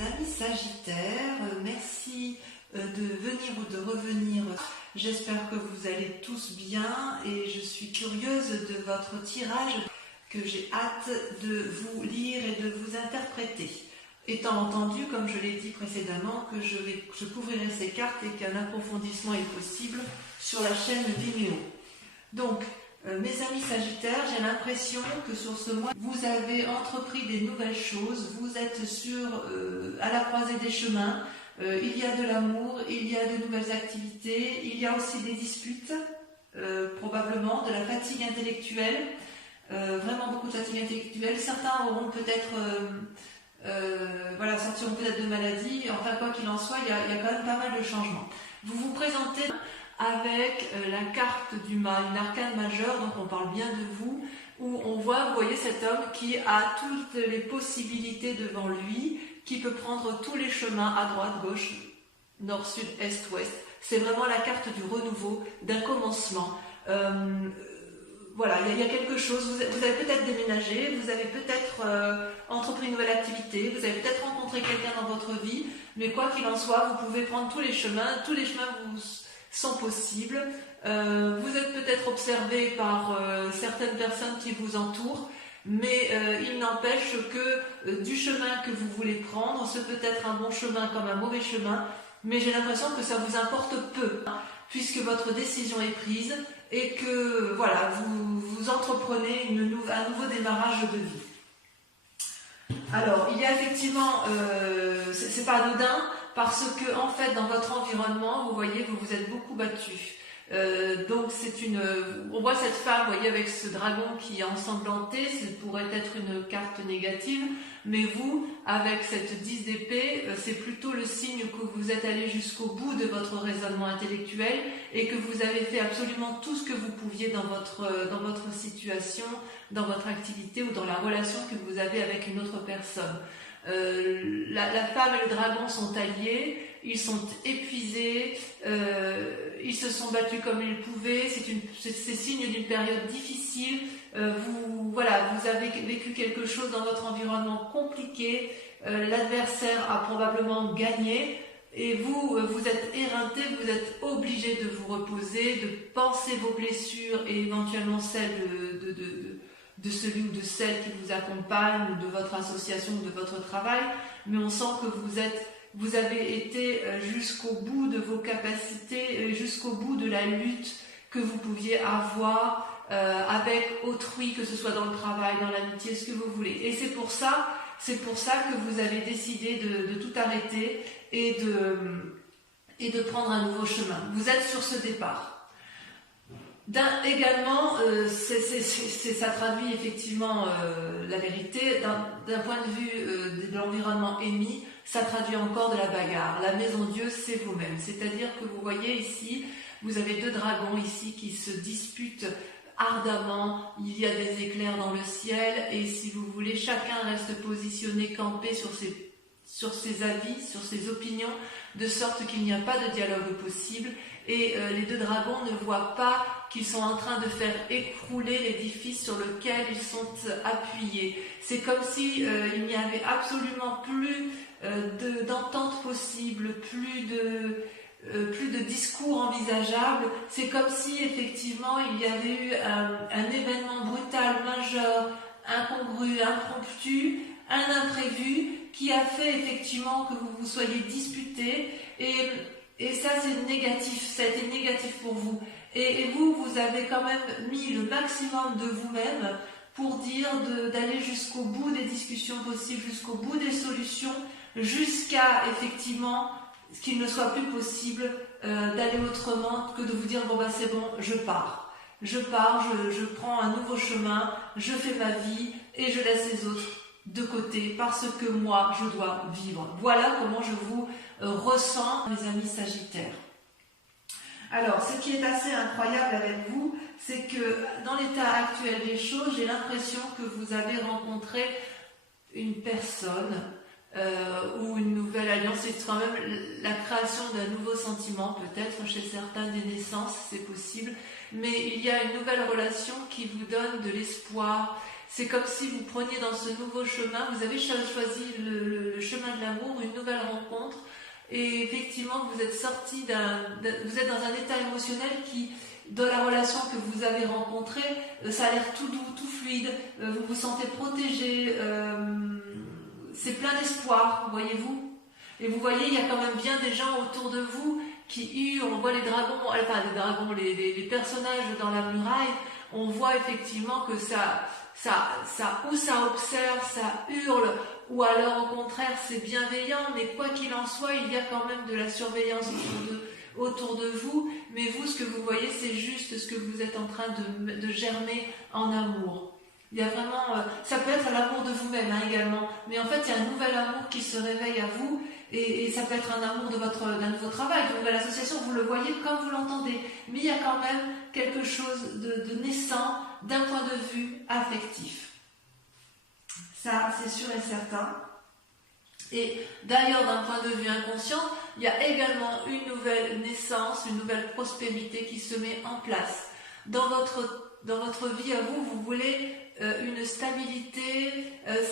amis Sagittaires, merci de venir ou de revenir. J'espère que vous allez tous bien et je suis curieuse de votre tirage que j'ai hâte de vous lire et de vous interpréter. Étant entendu, comme je l'ai dit précédemment, que je couvrirai ces cartes et qu'un approfondissement est possible sur la chaîne Vimeo. Donc, mes amis Sagittaires, j'ai l'impression que sur ce mois, vous avez entrepris des nouvelles choses, vous êtes à la croisée des chemins, il y a de l'amour, il y a de nouvelles activités, il y a aussi des disputes, probablement, de la fatigue intellectuelle, vraiment beaucoup de fatigue intellectuelle. Certains auront peut-être, sortiront peut-être de maladie, enfin quoi qu'il en soit, il y a quand même pas mal de changements. Vous vous présentez avec la carte du mât, une arcane majeure, donc on parle bien de vous, où on voit, vous voyez cet homme qui a toutes les possibilités devant lui, qui peut prendre tous les chemins à droite, gauche, nord, sud, est, ouest. C'est vraiment la carte du renouveau, d'un commencement. Voilà, il y a quelque chose, vous avez peut-être déménagé, vous avez peut-être entrepris une nouvelle activité, vous avez peut-être rencontré quelqu'un dans votre vie, mais quoi qu'il en soit, vous pouvez prendre tous les chemins vous sont possibles. Vous êtes peut-être observé par certaines personnes qui vous entourent, mais il n'empêche que du chemin que vous voulez prendre, ce peut être un bon chemin comme un mauvais chemin, mais j'ai l'impression que ça vous importe peu, puisque votre décision est prise et que voilà, vous entreprenez un nouveau démarrage de vie. Alors, il y a effectivement, c'est pas anodin, parce que en fait, dans votre environnement, vous voyez, vous vous êtes beaucoup battu. Donc on voit cette femme, vous voyez, avec ce dragon qui est ensanglanté, ça pourrait être une carte négative, mais vous, avec cette 10 d'épée, c'est plutôt le signe que vous êtes allé jusqu'au bout de votre raisonnement intellectuel et que vous avez fait absolument tout ce que vous pouviez dans votre situation, dans votre activité ou dans la relation que vous avez avec une autre personne. La femme et le dragon sont alliés, ils sont épuisés, ils se sont battus comme ils pouvaient, c'est signe d'une période difficile, vous avez vécu quelque chose dans votre environnement compliqué, l'adversaire a probablement gagné, et vous êtes éreinté, vous êtes obligé de vous reposer, de penser vos blessures et éventuellement celles de celui ou de celle qui vous accompagne, ou de votre association, ou de votre travail, mais on sent que vous avez été jusqu'au bout de vos capacités, jusqu'au bout de la lutte que vous pouviez avoir avec autrui, que ce soit dans le travail, dans l'amitié, ce que vous voulez. Et c'est pour ça que vous avez décidé de tout arrêter et de prendre un nouveau chemin. Vous êtes sur ce départ. Également, ça traduit effectivement la vérité. D'un point de vue de l'environnement émis, ça traduit encore de la bagarre. La maison Dieu, c'est vous-même. C'est-à-dire que vous voyez ici, vous avez deux dragons ici qui se disputent ardemment. Il y a des éclairs dans le ciel et si vous voulez, chacun reste positionné, campé sur ses avis, sur ses opinions, de sorte qu'il n'y a pas de dialogue possible. Et les deux dragons ne voient pas qu'ils sont en train de faire écrouler l'édifice sur lequel ils sont appuyés. C'est comme si il n'y avait absolument plus d'entente possible, plus de discours envisageable. C'est comme si effectivement il y avait eu un événement brutal, majeur, incongru, impromptu, un imprévu qui a fait effectivement que vous vous soyez disputés et ça c'est négatif, ça a été négatif pour vous. Et vous avez quand même mis le maximum de vous-même pour dire d'aller jusqu'au bout des discussions possibles, jusqu'au bout des solutions, jusqu'à effectivement qu'il ne soit plus possible d'aller autrement que de vous dire bon bah c'est bon, je pars, je prends un nouveau chemin, je fais ma vie et je laisse les autres de côté parce que moi je dois vivre. Voilà comment je vous ressens, mes amis Sagittaires. Alors, ce qui est assez incroyable avec vous, c'est que dans l'état actuel des choses, j'ai l'impression que vous avez rencontré une personne ou une nouvelle alliance. C'est quand même la création d'un nouveau sentiment, peut-être chez certains des naissances, c'est possible. Mais il y a une nouvelle relation qui vous donne de l'espoir. C'est comme si vous preniez dans ce nouveau chemin, vous avez choisi le le chemin de l'amour, une nouvelle rencontre. Et effectivement, vous êtes sorti vous êtes dans un état émotionnel qui, dans la relation que vous avez rencontrée, ça a l'air tout doux, tout fluide, vous vous sentez protégé, c'est plein d'espoir, voyez-vous. Et vous voyez, il y a quand même bien des gens autour de vous qui on voit les dragons, enfin les dragons, les personnages dans la muraille, on voit effectivement que ça observe, ça hurle, ou alors au contraire c'est bienveillant, mais quoi qu'il en soit, il y a quand même de la surveillance autour de vous, mais vous, ce que vous voyez, c'est juste ce que vous êtes en train de germer en amour. Il y a vraiment, ça peut être l'amour de vous-même également, mais en fait il y a un nouvel amour qui se réveille à vous, et ça peut être un amour d'un nouveau travail, d'une nouvelle association, vous le voyez comme vous l'entendez, mais il y a quand même quelque chose de naissant d'un point de vue affectif. Ça, c'est sûr et certain. Et d'ailleurs, d'un point de vue inconscient, il y a également une nouvelle naissance, une nouvelle prospérité qui se met en place. Dans votre vie à vous, vous voulez une stabilité,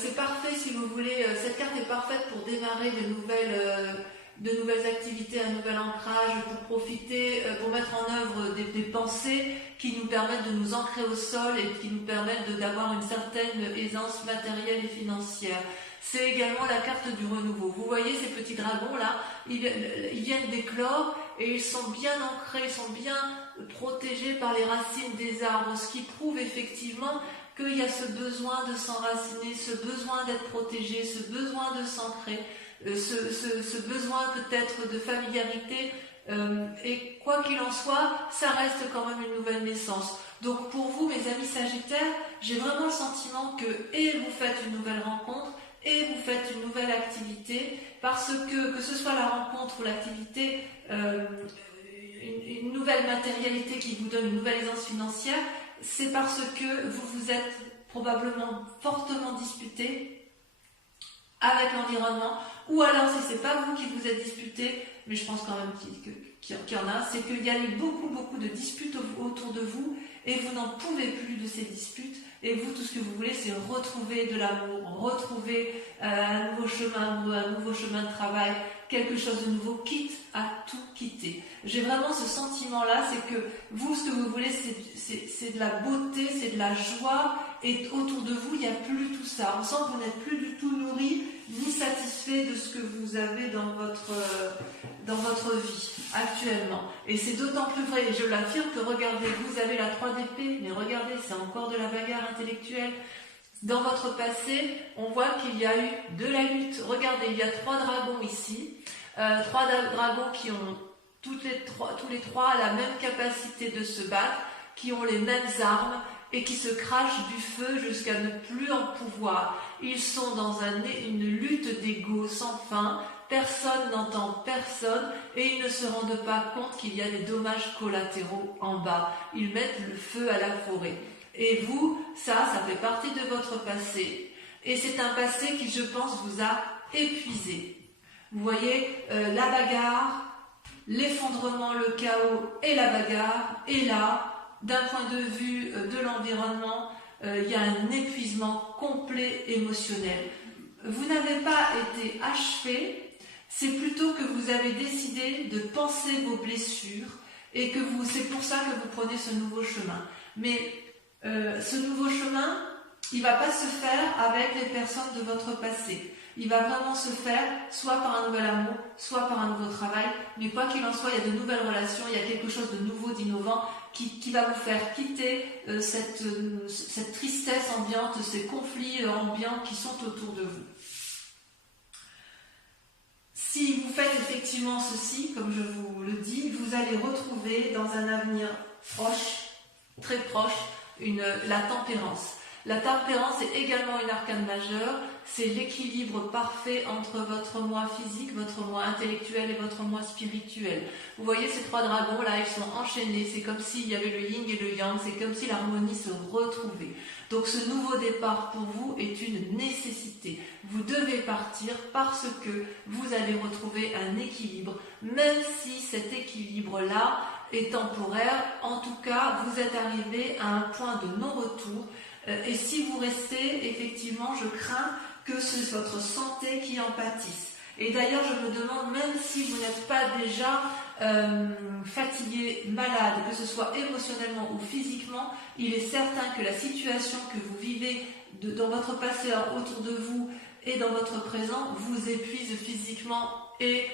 c'est parfait si vous voulez, cette carte est parfaite pour démarrer de nouvelles activités, un nouvel ancrage, pour profiter, pour mettre en œuvre des pensées qui nous permettent de nous ancrer au sol et qui nous permettent d'avoir une certaine aisance matérielle et financière. C'est également la carte du renouveau. Vous voyez ces petits dragons là, ils viennent d'éclore et ils sont bien ancrés, ils sont bien protégés par les racines des arbres, ce qui prouve effectivement qu'il y a ce besoin de s'enraciner, ce besoin d'être protégé, ce besoin de s'ancrer, ce besoin peut-être de familiarité, et quoi qu'il en soit, ça reste quand même une nouvelle naissance. Donc pour vous, mes amis Sagittaires, j'ai vraiment le sentiment que vous faites une nouvelle rencontre, et vous faites une nouvelle activité, parce que ce soit la rencontre ou l'activité, une nouvelle matérialité qui vous donne une nouvelle aisance financière, c'est parce que vous vous êtes probablement fortement disputé avec l'environnement, ou alors si c'est pas vous qui vous êtes disputé, mais je pense quand même qu'il y en a, c'est qu'il y a eu beaucoup de disputes autour de vous, et vous n'en pouvez plus de ces disputes, et vous, tout ce que vous voulez, c'est retrouver de l'amour, retrouver un nouveau chemin de travail, quelque chose de nouveau, quitte à tout quitter. J'ai vraiment ce sentiment-là, c'est que vous, ce que vous voulez, c'est de la beauté, c'est de la joie, et autour de vous, il n'y a plus tout ça. On sent que vous n'êtes plus du tout nourri, ni satisfait de ce que vous avez dans votre vie actuellement. Et c'est d'autant plus vrai, et je l'affirme, que regardez, vous avez la 3 d'épée, mais regardez, c'est encore de la bagarre intellectuelle. Dans votre passé, on voit qu'il y a eu de la lutte. Regardez, il y a 3 dragons ici, 3 dragons qui ont tous les trois la même capacité de se battre, qui ont les mêmes armes et qui se crachent du feu jusqu'à ne plus en pouvoir. Ils sont dans une lutte d'ego sans fin, personne n'entend personne et ils ne se rendent pas compte qu'il y a des dommages collatéraux en bas. Ils mettent le feu à la forêt. Et vous, ça fait partie de votre passé. Et c'est un passé qui, je pense, vous a épuisé. Vous voyez, la bagarre, l'effondrement, le chaos et la bagarre. Et là, d'un point de vue de l'environnement, il y a un épuisement complet émotionnel. Vous n'avez pas été achevé, c'est plutôt que vous avez décidé de penser vos blessures et que c'est pour ça que vous prenez ce nouveau chemin. Mais ce nouveau chemin, il ne va pas se faire avec les personnes de votre passé. Il va vraiment se faire soit par un nouvel amour, soit par un nouveau travail. Mais quoi qu'il en soit, il y a de nouvelles relations, il y a quelque chose de nouveau, d'innovant qui va vous faire quitter cette tristesse ambiante, ces conflits ambiants qui sont autour de vous. Si vous faites effectivement ceci, comme je vous le dis, vous allez retrouver dans un avenir proche, très proche, la tempérance. La tempérance est également une arcane majeure, c'est l'équilibre parfait entre votre moi physique, votre moi intellectuel et votre moi spirituel. Vous voyez ces 3 dragons là, ils sont enchaînés, c'est comme s'il y avait le yin et le yang, c'est comme si l'harmonie se retrouvait. Donc ce nouveau départ pour vous est une nécessité. Vous devez partir parce que vous allez retrouver un équilibre, même si cet équilibre-là est temporaire. En tout cas, vous êtes arrivé à un point de non-retour. Et si vous restez, effectivement, je crains que c'est votre santé qui en pâtisse. Et d'ailleurs, je me demande, même si vous n'êtes pas déjà fatigué, malade, que ce soit émotionnellement ou physiquement, il est certain que la situation que vous vivez dans votre passé autour de vous et dans votre présent vous épuise physiquement et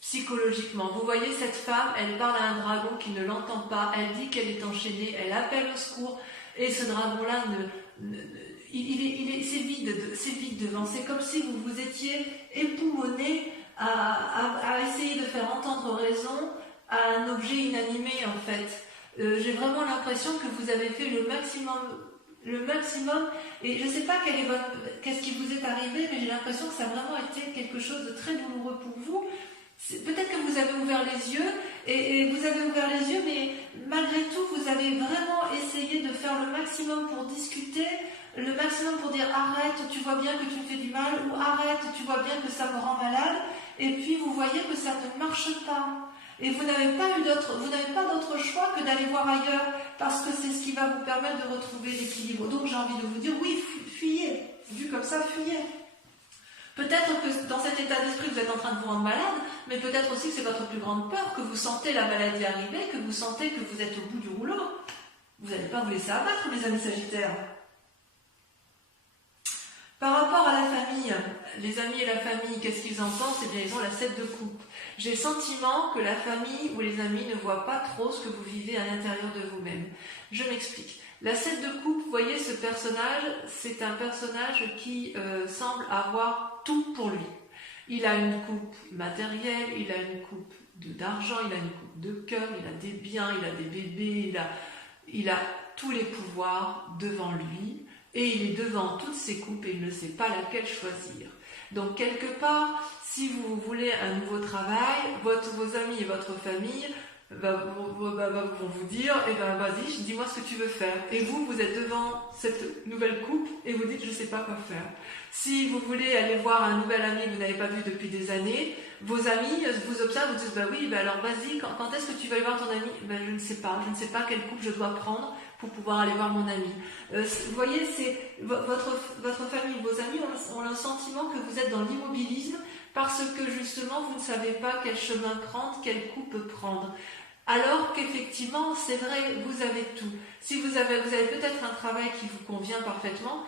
psychologiquement. Vous voyez cette femme, elle parle à un dragon qui ne l'entend pas, elle dit qu'elle est enchaînée, elle appelle au secours et ce dragon-là c'est vide devant. C'est comme si vous vous étiez époumoné à essayer de faire entendre raison à un objet inanimé en fait. J'ai vraiment l'impression que vous avez fait le maximum et je ne sais pas qu'est-ce qui vous est arrivé, mais j'ai l'impression que ça a vraiment été quelque chose de très douloureux pour vous. Peut-être que vous avez ouvert les yeux et vous avez ouvert les yeux, mais malgré tout vous avez vraiment essayé de faire le maximum pour discuter, le maximum pour dire arrête, tu vois bien que tu me fais du mal, ou arrête, tu vois bien que ça me rend malade, et puis vous voyez que ça ne marche pas. Et vous n'avez pas d'autre choix que d'aller voir ailleurs, parce que c'est ce qui va vous permettre de retrouver l'équilibre. Donc j'ai envie de vous dire, oui, fuyez, vu comme ça, fuyez. Peut-être que dans cet état d'esprit, vous êtes en train de vous rendre malade, mais peut-être aussi que c'est votre plus grande peur, que vous sentez la maladie arriver, que vous sentez que vous êtes au bout du rouleau. Vous n'allez pas vous laisser abattre, mes amis Sagittaires. Par rapport à la famille, les amis et la famille, qu'est-ce qu'ils en pensent? Eh bien, ils ont la 7 de coupe. J'ai le sentiment que la famille ou les amis ne voient pas trop ce que vous vivez à l'intérieur de vous-même. Je m'explique. La 7 de coupe, vous voyez ce personnage, c'est un personnage qui semble avoir tout pour lui. Il a une coupe matérielle, il a une coupe d'argent, il a une coupe de cœur, il a des biens, il a des bébés, il a tous les pouvoirs devant lui. Et il est devant toutes ces coupes et il ne sait pas laquelle choisir. Donc quelque part, si vous voulez un nouveau travail, vos amis et votre famille vont vous dire, eh ben vas-y, dis-moi ce que tu veux faire. Et vous êtes devant cette nouvelle coupe et vous dites, je ne sais pas quoi faire. Si vous voulez aller voir un nouvel ami que vous n'avez pas vu depuis des années, vos amis vous observent, vous disent, bah oui, bah alors vas-y, quand est-ce que tu vas aller voir ton ami? Ben je ne sais pas quelle coupe je dois prendre pour pouvoir aller voir mon ami. Vous voyez, c'est votre famille, vos amis ont le sentiment que vous êtes dans l'immobilisme parce que justement vous ne savez pas quel chemin prendre, quelle coupe prendre. Alors qu'effectivement, c'est vrai, vous avez tout. Si vous avez peut-être un travail qui vous convient parfaitement,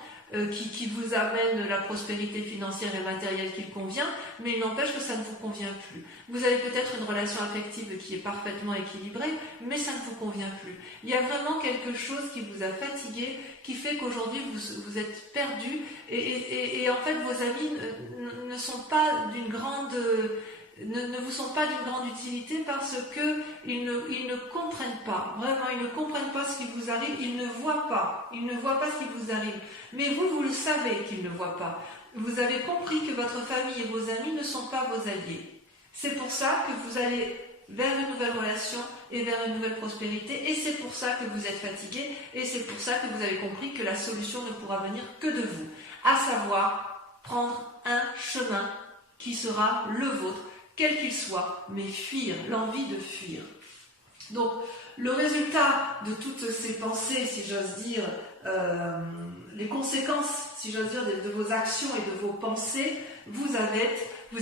qui vous amène la prospérité financière et matérielle qui convient, mais il n'empêche que ça ne vous convient plus. Vous avez peut-être une relation affective qui est parfaitement équilibrée, mais ça ne vous convient plus. Il y a vraiment quelque chose qui vous a fatigué, qui fait qu'aujourd'hui vous êtes perdu, et en fait vos amis ne sont pas d'une grande... Ne vous sont pas d'une grande utilité parce que ils ne comprennent pas, vraiment ils ne comprennent pas ce qui vous arrive, ils ne voient pas ce qui vous arrive. Mais vous le savez qu'ils ne voient pas. Vous avez compris que votre famille et vos amis ne sont pas vos alliés. C'est pour ça que vous allez vers une nouvelle relation et vers une nouvelle prospérité, et c'est pour ça que vous êtes fatigué, et c'est pour ça que vous avez compris que la solution ne pourra venir que de vous, à savoir prendre un chemin qui sera le vôtre, quel qu'il soit, mais fuir, l'envie de fuir. Donc, le résultat de toutes ces pensées, si j'ose dire, les conséquences, si j'ose dire, de vos actions et de vos pensées, vous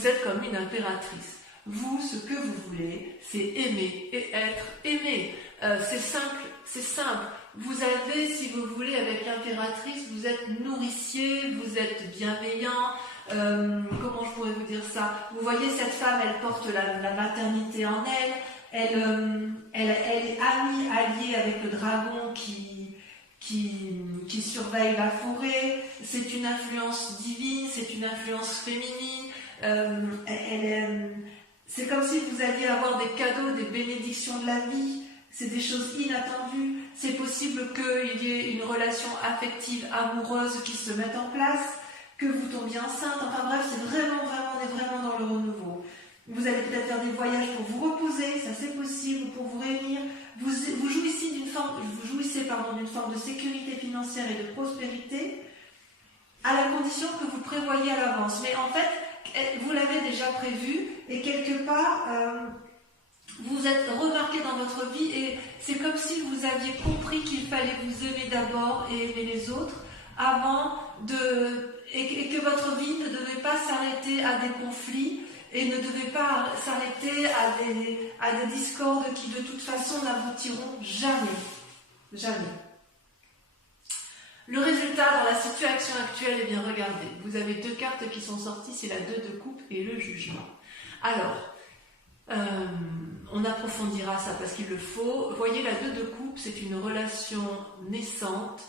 êtes comme une impératrice. Vous, ce que vous voulez, c'est aimer et être aimé. C'est simple. Vous avez, si vous voulez, avec l'impératrice, vous êtes nourricier, vous êtes bienveillant. Comment je pourrais vous dire ça? Vous voyez, cette femme, elle porte la maternité en elle. Elle est amie, alliée avec le dragon qui surveille la forêt. C'est une influence divine, c'est une influence féminine. C'est comme si vous alliez avoir des cadeaux, des bénédictions de la vie. C'est des choses inattendues. C'est possible qu'il y ait une relation affective, amoureuse qui se mette en place, que vous tombiez enceinte. Enfin bref, c'est on est vraiment dans le renouveau. Vous allez peut-être faire des voyages pour vous reposer, ça c'est possible, pour vous réunir. Vous jouissez d'une forme de sécurité financière et de prospérité, à la condition que vous prévoyez à l'avance. Mais en fait, vous l'avez déjà prévu, et quelque part, vous êtes remarqué dans votre vie, et c'est comme si vous aviez compris qu'il fallait vous aimer d'abord et aimer les autres, avant et que votre vie ne devait pas s'arrêter à des conflits et ne devait pas s'arrêter à des discordes qui de toute façon n'aboutiront jamais. Jamais. Le résultat dans la situation actuelle, eh bien regardez, vous avez deux cartes qui sont sorties, c'est la 2 de coupe et le jugement. Alors, on approfondira ça parce qu'il le faut. Voyez, la 2 de coupe, c'est une relation naissante,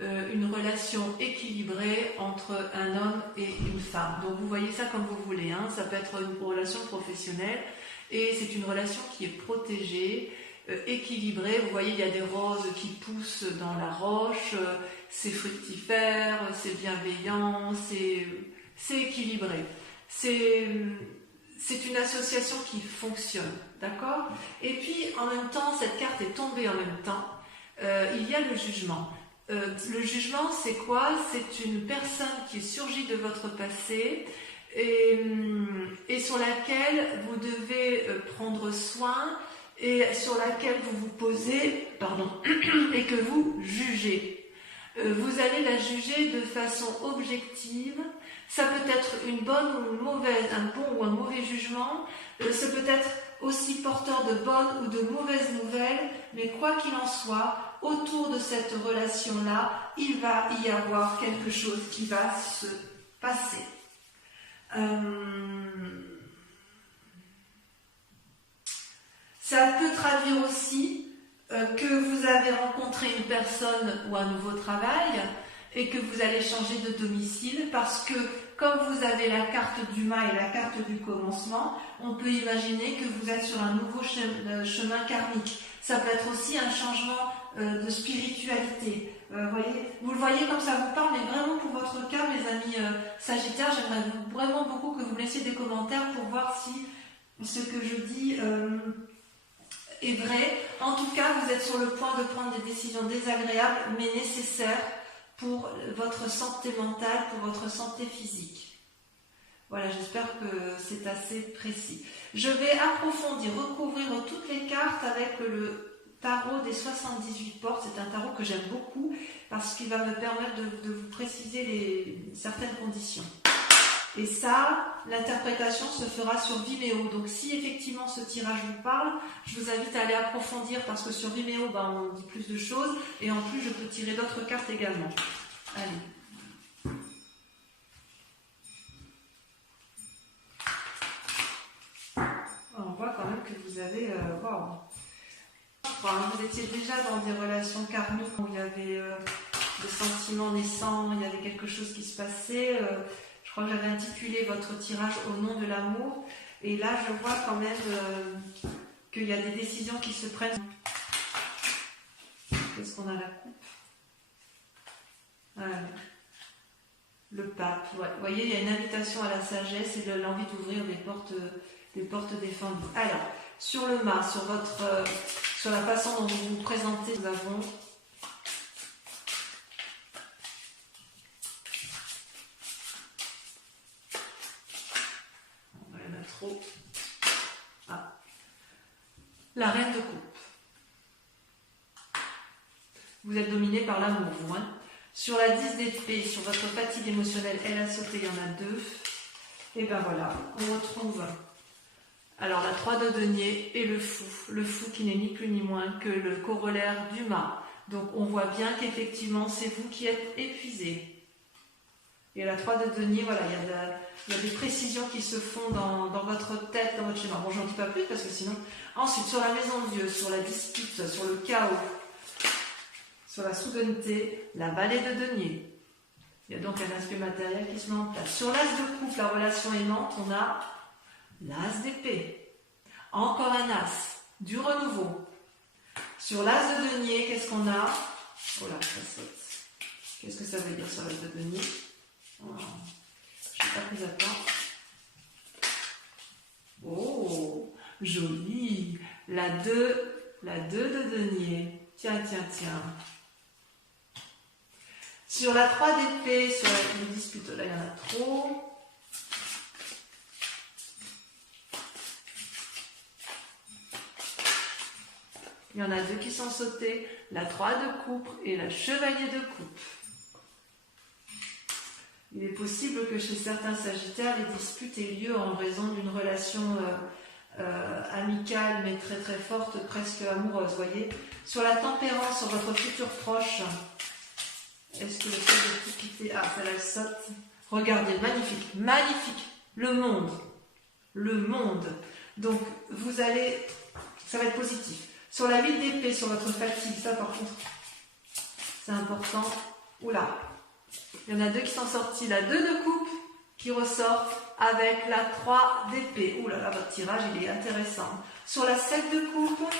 une relation équilibrée entre un homme et une femme. Donc vous voyez ça comme vous voulez, hein. Ça peut être une relation professionnelle et c'est une relation qui est protégée, équilibrée. Vous voyez, il y a des roses qui poussent dans la roche, c'est fructifère, c'est bienveillant, c'est équilibré. C'est une association qui fonctionne, d'accord? Et puis, en même temps, cette carte est tombée en même temps. Il y a le jugement. Le jugement, c'est quoi? C'est une personne qui surgit de votre passé et sur laquelle vous devez prendre soin et sur laquelle vous vous posez, et que vous jugez. Vous allez la juger de façon objective. Ça peut être une bonne ou une mauvaise, un bon ou un mauvais jugement. Ça peut être aussi porteur de bonnes ou de mauvaises nouvelles. Mais quoi qu'il en soit, autour de cette relation-là, il va y avoir quelque chose qui va se passer. Ça peut traduire aussi que vous avez rencontré une personne ou un nouveau travail et que vous allez changer de domicile parce que comme vous avez la carte du mât et la carte du commencement, on peut imaginer que vous êtes sur un nouveau chemin karmique. Ça peut être aussi un changement de spiritualité. Vous le voyez comme ça vous parle, mais vraiment pour votre cas, mes amis Sagittaires, j'aimerais vraiment beaucoup que vous me laissiez des commentaires pour voir si ce que je dis est vrai. En tout cas, vous êtes sur le point de prendre des décisions désagréables, mais nécessaires pour votre santé mentale, pour votre santé physique. Voilà, j'espère que c'est assez précis. Je vais approfondir, recouvrir toutes les cartes avec le tarot des 78 portes. C'est un tarot que j'aime beaucoup parce qu'il va me permettre de vous préciser certaines conditions. Et ça, l'interprétation se fera sur Vimeo. Donc si effectivement ce tirage vous parle, je vous invite à aller approfondir parce que sur Vimeo, on dit plus de choses et en plus je peux tirer d'autres cartes également. Allez. On voit quand même que vous avez... vous étiez déjà dans des relations karmiques où il y avait des sentiments naissants, il y avait quelque chose qui se passait... Je crois que j'avais intitulé votre tirage au nom de l'amour. Et là, je vois quand même qu'il y a des décisions qui se prennent. Qu'est-ce qu'on a, la coupe? Le pape. Ouais. Vous voyez, il y a une invitation à la sagesse et l'envie d'ouvrir des portes défendues. Alors, sur le mât, sur la façon dont vous vous présentez, nous avons... La reine de coupe. Vous êtes dominé par l'amour, vous. Hein. Sur la 10 d'épée, sur votre fatigue émotionnelle, elle a sauté, il y en a 2. Et ben voilà, on retrouve alors la 3 de denier et le fou. Le fou qui n'est ni plus ni moins que le corollaire du mât. Donc on voit bien qu'effectivement c'est vous qui êtes épuisé. Et la 3 de denier, voilà, il y a des précisions qui se font dans votre tête, dans votre schéma. Bon, j'en dis pas plus parce que sinon... Ensuite, sur la maison de Dieu, sur la dispute, sur le chaos, sur la soudaineté, la vallée de denier. Il y a donc un aspect matériel qui se met en place. Sur l'as de coupe, la relation aimante, on a l'as d'épée. Encore un as, du renouveau. Sur l'as de denier, qu'est-ce qu'on a? Oh là, ça saute. Qu'est-ce que ça veut dire sur l'as de denier? Oh, je n'ai pas pris à temps. Oh, joli. La 2 de denier. Tiens. Sur la 3 d'épée, sur la dispute, là il y en a trop. Il y en a 2 qui sont sautés. La 3 de coupe et la chevalier de coupe. il est possible que chez certains Sagittaires, les disputes aient lieu en raison d'une relation amicale, mais très très forte, presque amoureuse, voyez. Sur la tempérance, sur votre futur proche, est-ce que le fait de tout quitter... Ah, ça la saute. Regardez, magnifique, magnifique. Le monde. Le monde. Donc, vous allez... Ça va être positif. Sur la 8 d'épée, sur votre fatigue, ça par contre, c'est important. Oula. Il y en a deux qui sont sortis. La 2 de coupe qui ressort avec la 3 d'épée. Ouh là là, votre tirage, il est intéressant. Sur la 7 de coupe...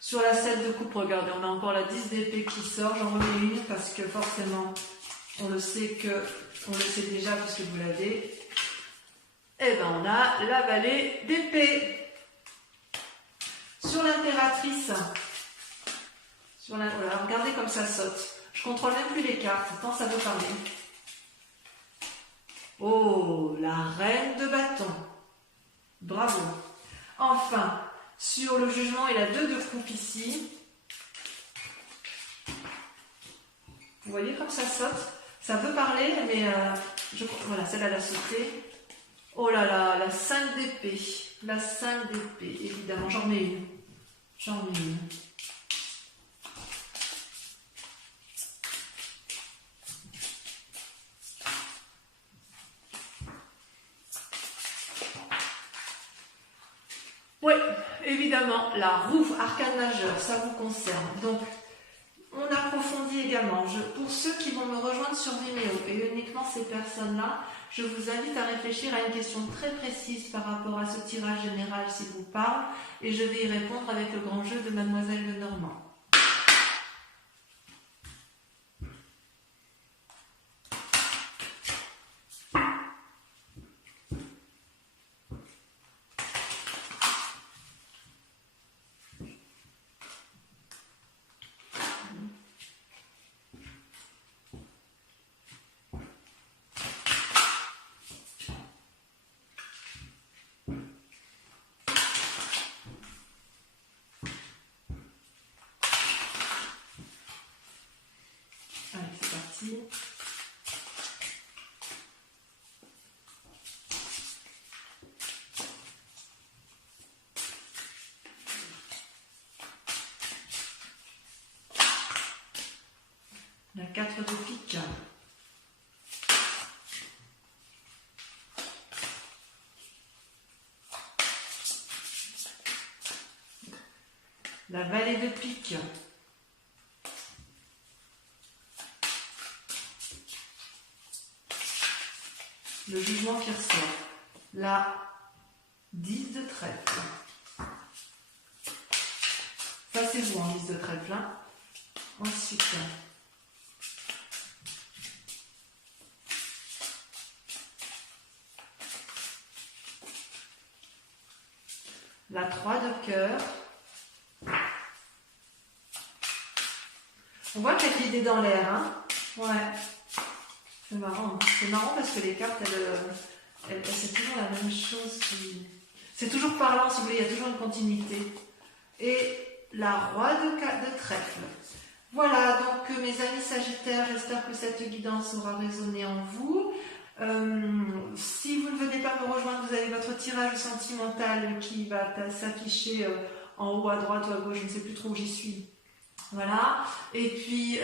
Sur la 7 de coupe, regardez, on a encore la 10 d'épée qui sort. J'en remets une parce que forcément, on le sait déjà puisque vous l'avez. Et ben on a la vallée d'épée. Sur l'impératrice, voilà, regardez comme ça saute. Je contrôle même plus les cartes, tant ça veut parler. Oh, la reine de bâton. Bravo. Enfin, sur le jugement et la 2 de coupe ici. Vous voyez comme ça saute. Ça veut parler, mais voilà, celle-là a sauté. Oh là là, la 5 d'épée. La 5 d'épée, évidemment. J'en mets une. J'en mets une. Oui, évidemment, la roue, arcane majeur, ça vous concerne. Donc, on approfondit également. Pour ceux qui vont me rejoindre sur Vimeo, et uniquement ces personnes-là, je vous invite à réfléchir à une question très précise par rapport à ce tirage général s'il vous parle, et je vais y répondre avec le grand jeu de Mademoiselle Lenormand. Allez, c'est parti. La 4 de pique. La vallée de pique. Le jugement qui ressort. La 10 de trèfle. Ça c'est vous en 10 de trèfle. Hein. Ensuite, la 3 de cœur. On voit qu'il y a de l'idée dans l'air. Hein. Ouais. C'est marrant. Hein. C'est marrant parce que les cartes, c'est toujours la même chose. C'est toujours parlant, si vous voulez, il y a toujours une continuité. Et la roi de trèfle. Voilà, donc mes amis Sagittaires, j'espère que cette guidance aura résonné en vous. Si vous ne venez pas me rejoindre, vous avez votre tirage sentimental qui va s'afficher en haut à droite ou à gauche, je ne sais plus trop où j'y suis. Voilà, et puis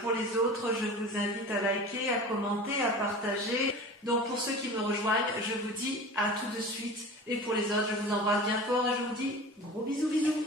pour les autres, je vous invite à liker, à commenter, à partager. Donc pour ceux qui me rejoignent, je vous dis à tout de suite. Et pour les autres, je vous embrasse bien fort et je vous dis gros bisous bisous.